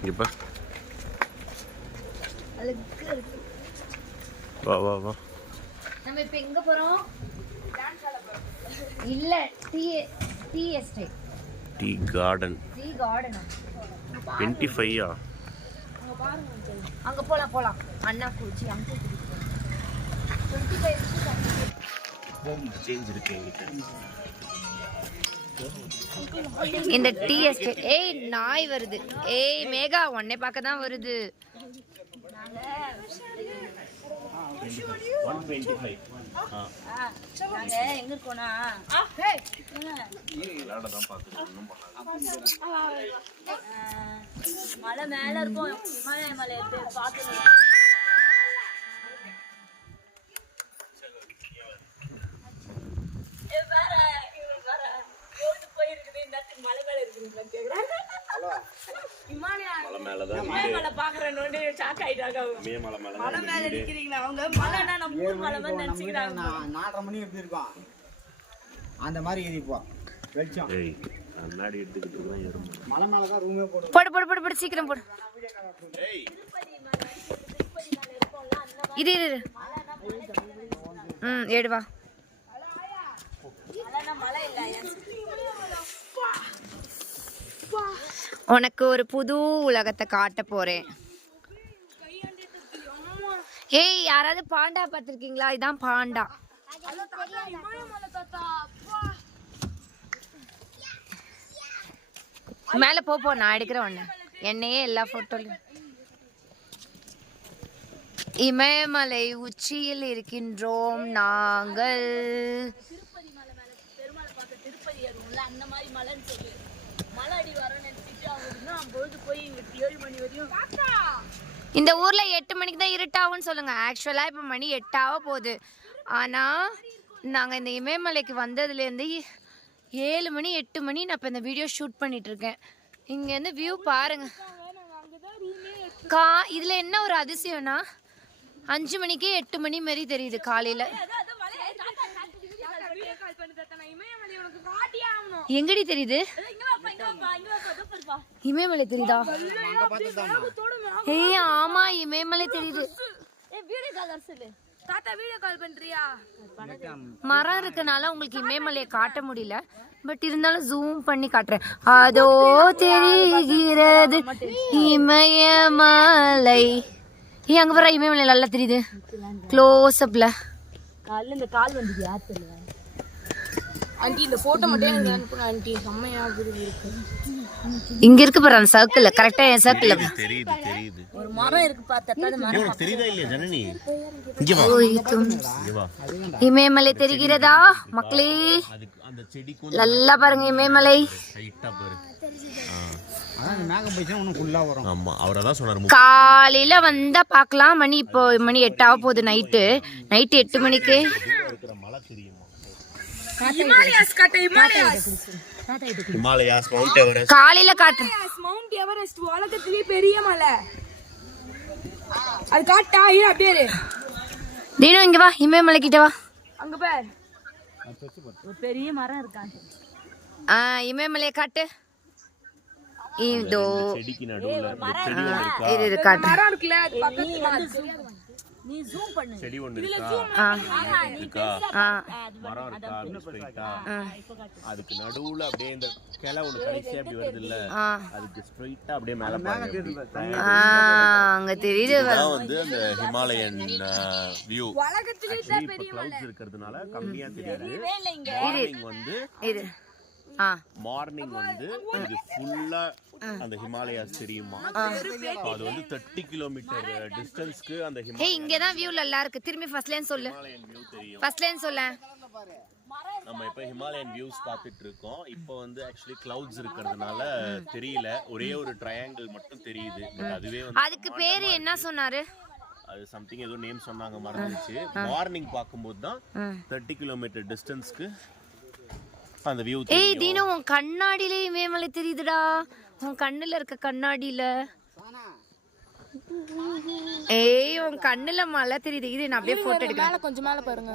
இங்க பா. வா வா வா. நம்ம இப்ப எங்க போறோம்? இல்ல, டீ எஸ்டேட். Tea garden. 25 அங்க போலாம். அண்ணா கூச்சி அங்க 25 சேஞ்ச் இருக்கு என்கிட்ட. இந்த டீ எஸ்டேட். ஏய் நாய் வருது. ஏய் மேகா உன்னை பார்க்க தான் வருது. 125. நாங்க எங்க இருக்கோம்னா மலை மேல இருக்கும். இமாலய மலை பார்க்கணும். அந்த மாதிரி ஏறிப்போம். வெளிச்சம் கண்ணாடி எடுத்துக்கிட்டு தான் ஏறும். மலை மேல தான் ரூமே போடு. போடு சீக்கிரம் போடு. இது ஏடு வா. உனக்கு ஒரு புது உலகத்தை காட்ட போறேன். ஏய் யாராவது பாண்டா பார்த்திருக்கீங்களா? இதான் பாண்டா. மேல போ, நான் எடுக்கிறேன் ஒண்ணு. என்னையே எல்லா போட்டோலையும். இமயமலை உச்சியில் இருக்கின்றோம் நாங்கள். அந்த மாதிரி மலைன்னு சொல்லி மலை அடி வர நினைச்சிட்டு அவங்க பொழுது போய் 7 மணி வரையும். இந்த ஊர்ல 8 மணிக்கு தான் இருட்டாகும்னு சொல்லுங்க. ஆக்சுவலா இப்ப மணி 8 ஆக போகுது. ஆனா நாங்க இந்த இமயமலைக்கு வந்ததுலேருந்து 7 மணி 8 மணி நான் இப்போ இந்த வீடியோ ஷூட் பண்ணிட்டு இருக்கேன். இங்கேருந்து வியூ பாருங்க. இதுல என்ன ஒரு அதிசயம்னா 5 மணிக்கே 8 மணி மாரி தெரியுது காலையில. எங்கடி தெரியுது? இமயமலை தெரியுதா? ஏய் ஆமா இமயமலை தெரியுது. மரம் இருக்கனால உங்களுக்கு இமயமலையை காட்ட முடியல. பட் இருந்தாலும் ஜூம் பண்ணி காட்டுறேன். அதோ தெரிகிறது இமயமலை. ஏய் அங்க வர இமயமலை நல்லா தெரியுது க்ளோஸ் அப்ல. இந்த கால் வந்து யார் தெரியல. ஆண்டி இந்த போட்டோ மட்டும் எனக்கு அனுப்புங்க ஆண்டி. செம்மையா இருக்கு. இங்க இருக்கு பாரு அந்த சர்க்கிள். கரெக்ட்டா என் சர்க்கிள் தெரியுது. ஒரு மரம் இருக்கு பார்த்தா அந்த மரம் உனக்கு தெரியுதா இல்லையா ஜனனி? இங்க வா. இங்க வா. இமயமலை தெரிகிறதா மக்களே? அந்த செடிக்கு நல்லா பாருங்க இமயமலை. ஹைட்டா பாரு. அதான் மேகம் போயிச்சா இன்னும் ஃபுல்லா வரும். ஆமா அவரா தான் சொன்னாரு. காலையில வந்தா பார்க்கலாம். இப்போ மணி 8 ஆக போகுது. நைட்டு 8 மணிக்கு இருக்கிற மலை தெரியுமா? ஹிமாலயாஸ் காட்ட. Himalayas mount Everest. காலையில காட்டுறேன். மவுண்ட் எவரெஸ்ட் உலகத்திலேயே பெரிய மலை. அது காட்டா அப்படியே. தீனு இங்க வா. இமயமலை கிட்ட வா. அங்க பார் ஒரு பெரிய மரம் இருக்காங்க. இமயமலையை காட்டு. இதோ செடிக்கு நடுவுல செடி ஒன்னு இருக்கா? இது காட்டு. மரம் இருக்குல அது பக்கத்துல நீ ஜூம் பண்ணு. செடி ஒன்னு இருக்கா? மரம் இருக்கா? ஸ்ட்ரைட்டா அதுக்கு நடுவுல அப்படியே இந்த கிளை ஒன்னு கடைசியா அப்படி வருது இல்ல, அதுக்கு ஸ்ட்ரைட்டா அப்படியே மேல பாருங்க. அங்க தெரியுது. அதான் வந்து அந்த ஹிமாலயன் வியூ. உலகத்திலேயே பெரிய கிளவுட்ஸ் இருக்கிறதுனால கம்மியா தெரியுது. மார்னிங் வந்து இது மார்னிங் வந்து இது ஃபுல்லா அந்த ஹிமாலயாஸ் தெரியுமா? அது வந்து 30 கிலோமீட்டர் டிஸ்டன்ஸ்க்கு அந்த ஹிமாலயா. இங்க தான் வியூ நல்லா இருக்கு. திரும்பி ஃபர்ஸ்ட் லைன் சொல்லு. ஹிமாலயன் வியூ தெரியும். ஃபர்ஸ்ட் லைன் சொல்ல. நம்ம இப்ப ஹிமாலயன் வியூஸ் பார்த்துட்டு இருக்கோம். இப்போ வந்து एक्चुअली கிளவுட்ஸ் இருக்கிறதுனால தெரியல. ஒரே ஒரு ட்ரையாங்கிள் மட்டும் தெரியுது. பட் அதுவே வந்து அதுக்கு பேரு என்ன சொன்னாரு? அது சம்திங் ஏதோ நேம் சொன்னாங்க, மறந்துச்சு. மார்னிங் பாக்கும்போது தான் 30 கிலோமீட்டர் டிஸ்டன்ஸ்க்கு அந்த வியூ தெரியும். ஏய் தீனு உன் கண்ணாடியிலே இமயமலை தெரியுதுடா. உன் கண்ணுல இருக்க கண்ணாடியில. ஏய் உன் கண்ணுல மலை தெரியுது. இது நான் அப்படியே போட்டோ எடுக்கிறேன். மேல கொஞ்சம் மேல பாருங்க.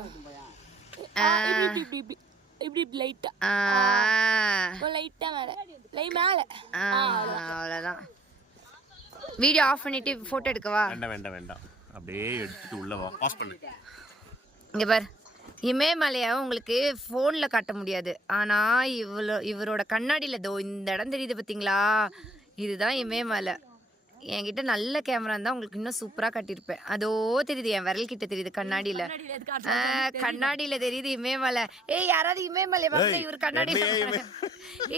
இப்படி லைட்டா லைட்டா மேல மேல. அவ்வளவுதான். வீடியோ ஆஃப் பண்ணிட்டு ஃபோட்டோ எடுக்கவா? வேண்டாம் அப்படியே எடுத்துட்டு உள்ள வா. பாஸ் பண்ணு. இங்கே பார், இமயமலையை உங்களுக்கு ஃபோனில் காட்ட முடியாது, ஆனால் இவரோட கண்ணாடியில் இந்த இடம் தெரியுது பார்த்தீங்களா, இதுதான் இமயமலை. என்கிட்ட நல்ல கேமரா இருந்தால் உங்களுக்கு இன்னும் சூப்பராக கட்டியிருப்பேன். அதோ தெரியுது, என் விரல் கிட்ட தெரியுது கண்ணாடியில். கண்ணாடியில் தெரியுது இமயமலை. ஏய் யாராவது இமயமலை வாங்க, இவர் கண்ணாடியில்,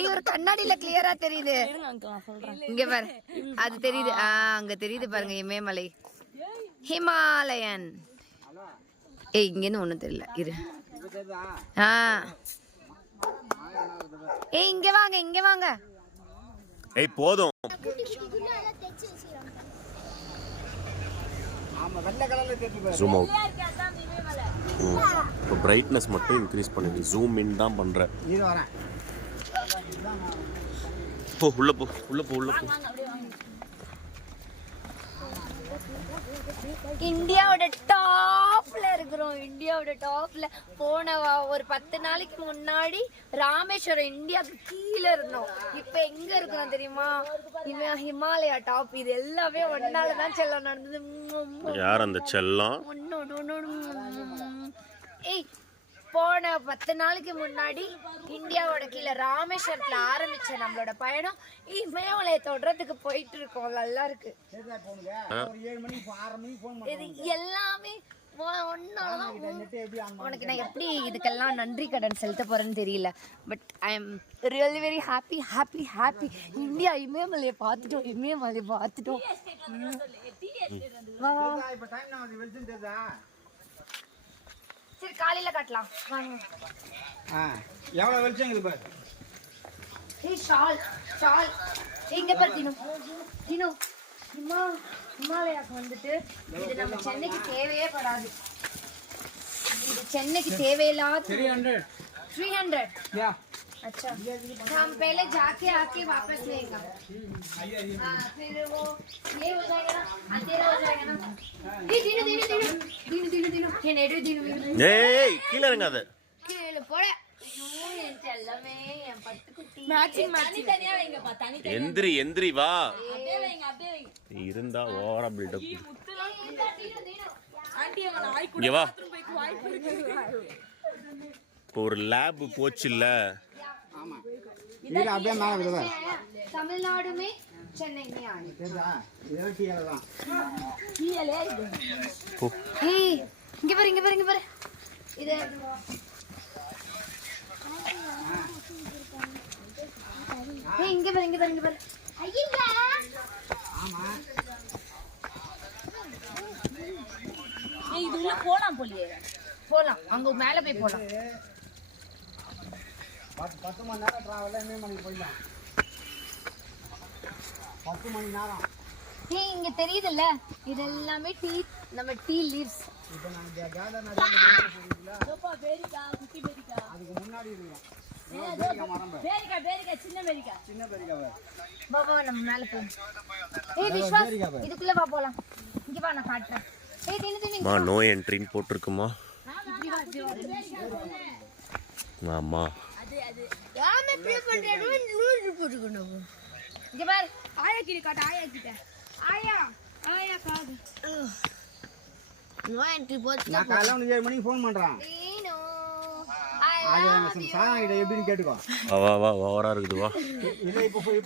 இவர் கண்ணாடியில் கிளியராக தெரியுது. இங்கே பாரு, அது தெரியுது. அங்கே தெரியுது பாருங்க இமயமலை, ஹிமாலயன். ஏய் இங்கேருந்து ஒன்றும் தெரியல, இரு. ஏய் இங்கே வாங்க. ஏய் போதும். Zoom out. இப்போ பிரைட்னஸ் மட்டும் இன்க்ரீஸ் பண்ணுங்க. ஜூம் இன் தான் பண்றேன். போ உள்ள போ. இந்தியாவோட டாப்ல இருக்கிறோம். இந்தியாவோட டாப்ல போன ஒரு 10 நாளைக்கு முன்னாடி ராமேஸ்வரம் இந்தியாவுக்கு கீழே இருந்தோம். இப்ப எங்க இருக்கிறோம் தெரியுமா? ஹிமாலயா டாப். இது எல்லாமே ஒன்னாலதான் செல்லம் நடந்தது. யார் அந்த செல்லம்? ஏய் போன 10 நாளைக்கு முன்னாடி இந்தியாவோட கீழே ராமேஸ்வரத்துல ஆரம்பிச்ச நம்மளோட பயணம் இமயமலையை தொடறதுக்கு போயிட்டு இருக்கோம். நல்லா இருக்கு. இது எல்லாமே ஒன்னாலதான். உனக்கு நான் எப்படி இதுக்கெல்லாம் நன்றி கடன் செலுத்த போறேன்னு தெரியல. But I am really very happy. India இமயமலையை பார்த்துட்டோம். சரி காலையில காட்டலாம். எவ்வளவு வெளிச்சம் பாரு. ஏய் ஷால் எங்க பாரு தினு ஹிமாலயாக்கு வந்துட்டு இது நம்ம சென்னைக்கு தேவையே படாது. இது சென்னைக்கு தேவையில்லாத 300 या अच्छा हम पहले जाके आके वापस लेगा। फिर वो ये हो जाएगा ना, अंधेरा हो जाएगा ना। दीनु ये नेडू दीनु ஏய் கீழ இறங்காத. கீழ போட. ஐயோ என் செல்லமே, என் பட்டுக்குட்டி. மேட்சிங் தனியா வைங்க பா. எந்திரி வா. அப்படியே வைங்க. இருந்தா ஓவரா பில்ட் அப். ஆண்டி அவன் ஆய் இங்க வா. போய்க்கு வாய்ப்பு இருக்கு. இப்போ ஒரு லேப் போச்சுல்ல. ஆமா இது அப்படியே மேல விடுவா. तमिलनाडु में चेन्नई में आए சரிடா இதே கீழ தான். கீழே இது. போ. ஏய் இங்க பாரு இது ஏய் இங்க பாரு ஐயா. ஆமா ஏய் இது உள்ள போலாம் போலியே. போலாம், அங்க மேல போய் போலாம். 10 மணி நேரம் டிராவல் என்ன மணி போயிடலாம். 10 மணி நேரம். ஏய் இங்க தெரியுதுல்ல, இது எல்லாமே நம்ம டீ லீவ்ஸ். இப்போ நான் கேதர் நதியில போறீங்களா? சோப்பா பேரிக்கா, குட்டி பேரிக்கா. அதுக்கு முன்னாடி இருக்கும். பேரிக்கா சின்ன பேரிக்கா. பாபா நம்ம மேல போலாம். ஏய் விஸ்வாஸ் இதுக்குள்ள வா போலாம். இங்க வா நான் காட்டுறேன். ஏய் தினு மா நோ என்ட்ரின்னு போட்டுருக்குமா? ஆமா யாமே ப்ளே பண்றேன். நூறு போட்டுக்கணும். இங்க பாரு ஆயா கிட்ட ஆயா காது. நோ என்ட்ரி போட்டு நான் காலைல உனக்கு 7 மணிக்கு ஃபோன் பண்றேன். நீனோ அது நம்ம சாங் கிட்ட எப்படின்னு கேட்டுக்கோ. வா ஓவரா இருக்குது வா. இல்ல இப்போ போய்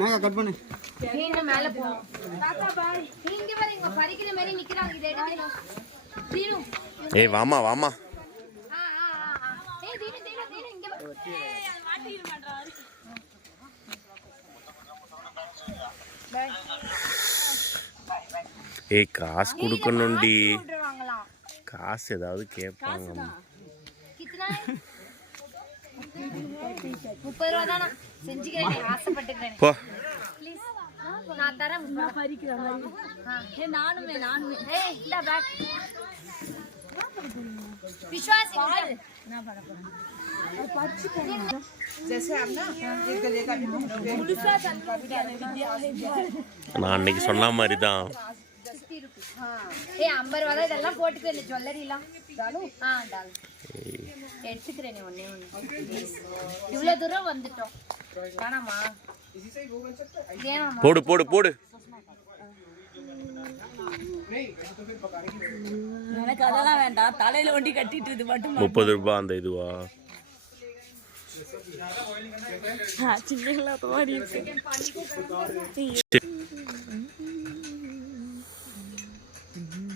நான் கட் பண்ணு. நீங்க மேல போ. தாத்தா பாய். இங்க பாரு இங்க பரிக்கிற மாதிரி நிக்கறாங்க. இத எடுங்க. தீனு ஏய் வாமா ஏய் தீனு இங்க வா. ஏய் அது மாட்டிர மாட்டறாரு. பாய். ஏய் காசு கொடுக்கணும்டி. போடுவாங்களா? காசு ஏதாவது கேட்பாங்க. கிतना 30 ரூபாய் தானா? செஞ்சுக்கிறேன், ஆசைப்பட்டுக்கிறேன். போ. ப்ளீஸ் நான் தரேன். நான் பறிக்கிற மாதிரி. ஏய் நானுமே. ஏய் இந்த பேக். विश्वास பாரு நான் பண்ண போறேன். ஒரு பச்சை போடுங்க. जैसे हम ना एक गले का मुलुसा तनका विद्या है. நான் அன்னைக்கு சொன்ன மாதிரி தான். 50 रुपीस. हां ए 50 ரூபாய் இதெல்லாம் போட்டுக்க. இந்த ஜுவல்லரி எல்லாம் டாலு. हां டால். எடுத்துக்கிறேன் ஒண்ணே ஒண்ணு. இவ்வளவு தூரம் வந்துட்டோம். வேணாமா? வேணாமா? போடு போடு போடு. எனக்கு அதெல்லாம் வேண்டாம், தலையில ஒண்டி கட்டிட்டு இது மட்டும் 30 ரூபாய் அந்த இதுவா? சின்ன மாதிரி இருக்கு.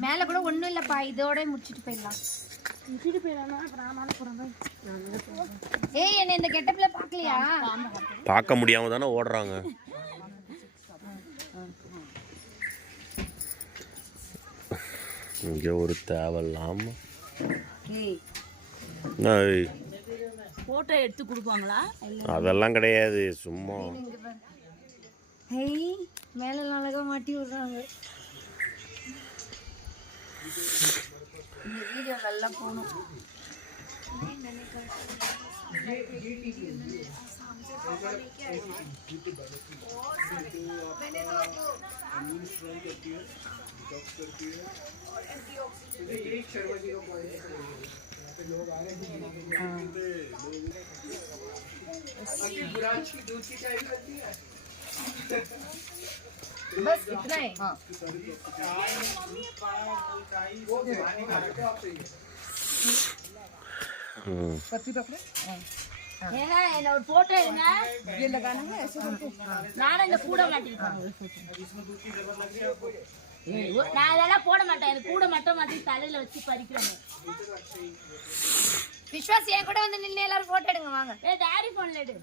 மேல கூட ஒண்ணும் இல்லப்பா, இதோட முடிச்சிட்டு போயிடலாம். ஏய், என்ன இந்த கெட்டப்ல பாக்கலையா? பார்க்க முடியாம தானே ஓடுறாங்க. இங்க ஒரு தேவையில்லாம போட்டோ எடுத்து கொடுப்பாங்களா? அதெல்லாம் கிடையாது, சும்மா மேல அழகா மாட்டி விடுறாங்க. இந்த வீடியோ நல்லா போகணும். बस इतना है। என்ன ஒரு போட்டோ எடுங்க. நானும் இந்த கூட மாட்டிருக்கேன். நான் இதெல்லாம் போட மாட்டேன், இது கூட மட்டும் மாட்டி தலையில வச்சு பறிக்கிறேன். விஸ்வாஸ் என் கூட வந்து நின்று எல்லாரும் போட்டோ எடுங்க வாங்க. டாடி போன்ல எடு.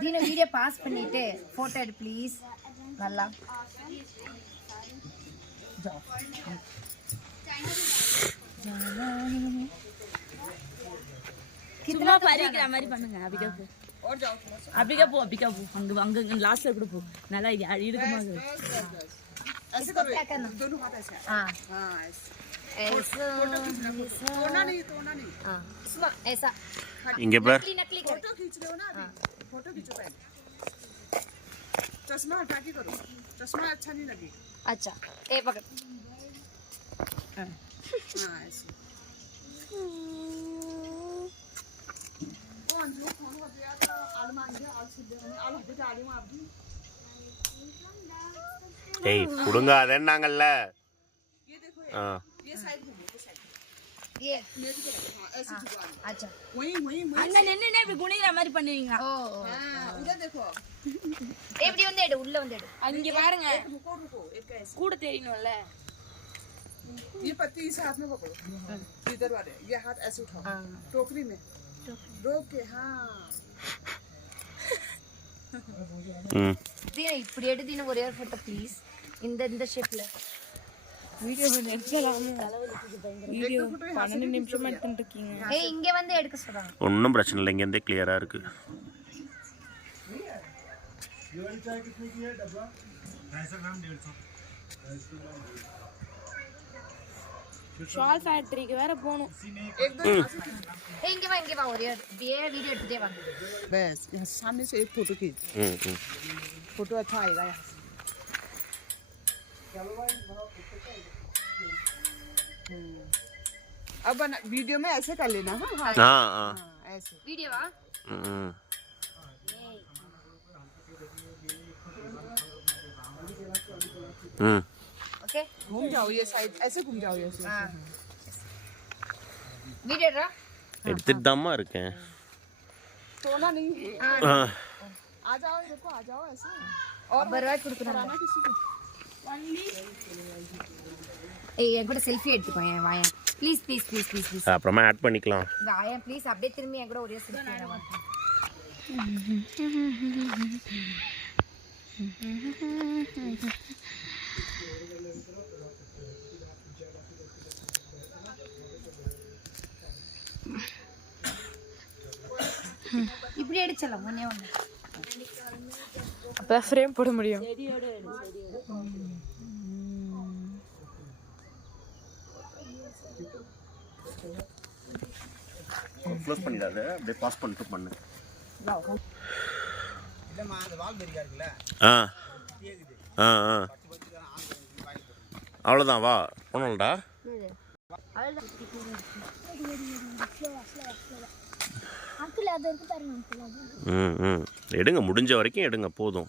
தீனு வீடியோ பாஸ் பண்ணிட்டு போட்டோ எடு ப்ளீஸ். நல்லா சும்மா பறிக்கிற மாதிரி பண்ணுங்க. அபிகா போ, அபிகா போ, அபிகா போ. அங்க அங்க லாஸ்ட்ல கூட போ. நல்லா இருக்குமா? इसको क्या करना? दोनों हाथ ऐसे। हाँ ऐसा तोड़ना नहीं हाँ ऐसा இங்க பார். नकली फोटो खींच रहे हो ना अभी? फोटो खींचो पहले। चश्मा हटा के करो, चश्मा अच्छा नहीं लगे। अच्छा ए पकड़। हाँ ऐसे। ओ अंजू फोन हो गया तो आलू मान गया, आलू सीधे होने आलू हटे जा रही हूँ आप भी। ஏய் புடுங்க அதென்னாங்கல்ல. ये देखो हां ये साइड घूमो, ये साइड ये मेरे को लगा हाँ ऐसे झुका लो। अच्छा वही वही அங்க நின்னுனே இப்படி குனிற மாதிரி பண்ணுவீங்க. ओ हाँ उधर देखो। எப்படி வந்து எடு உள்ள வந்து எடு. அங்க பாருங்க, रुको रुको एक ऐसे। கூட தெரியணும்ல. ये पत्ती इस हाथ में पकड़ो, इधर वाले ये हाथ ऐसे उठाओ टोकरी में रोक के। हाँ ம் தீனா இப்படி எடு தீனா ஒரே ஒரு போட்டோ ப்ளீஸ். இந்த ஷேப்ல வீடியோ எடுக்கலாம். வீடியோ 12 நிமிஷம் எடுத்துட்டு இருக்கீங்க. ஏய் இங்க வந்து எடுக்க சொல்றாங்க. ஒன்றும் பிரச்சனை இல்லை, இங்கேருந்தே கிளியராக இருக்கு. ஷால் ஃபேக்டரிக்கு வேற போணும். ஏய் இங்க வா ஒரே அப்படியே வீடியோ எடுத்துட்டே வாங்க. बस यहाँ सामने से एक फोटो खींच, फोटो अच्छा आएगा यहाँ से। अब वीडियो में ऐसे कर लेना। हाँ हाँ हाँ हाँ ऐसे। வீடியோ வா. ம் ம் ஓகே घूम जाओ ये साइड, ऐसे घूम जाओ ऐसे। வீடியோ எடுறா. எடுத்துட்டு தாம்மா இருக்கேன். सोना नहीं है। ஆ आ जाओ देखो, आ जाओ ऐसे। और ரூபாய் கொடுக்குறாங்க. कराना किसी को ஏய் என் கூட செல்ஃபி எடுத்துக்கோ. ஏன் வாயேன் please please please please please அப்புறமா ஆட் பண்ணிக்கலாம். வாயேன் ப்ளீஸ். அப்படியே திரும்பி என் கூட ஒரே செல்ஃபி எடுங்க. இப்படி அடிச்சலாம் ஒண்ணே ஒண்ணு. அப்ப ஃப்ரேம் போட முடியும். க்ளோஸ் பண்ணிடாத, அப்படியே பாஸ் பண்ணிட்டு பண்ணு. ஆ ஆ ஆ அவ்வளோதான், வா போனோம்டா. எடுங்க, முடிஞ்ச வரைக்கும் எடுங்க, போதும்.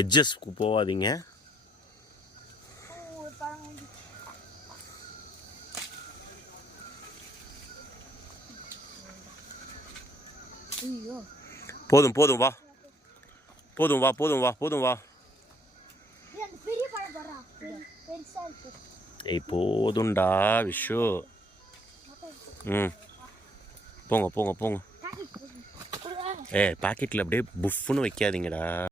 எட்ஜஸ் போகாதீங்க. போதும் போதும் வா, போதும் வா, போதும் வா, போதும் வா. ஏய் போதும்டா விஷு. போங்க போங்க போங்க. பாக்கெட்டில் அப்படியே புஃப்னு வைக்காதீங்கடா.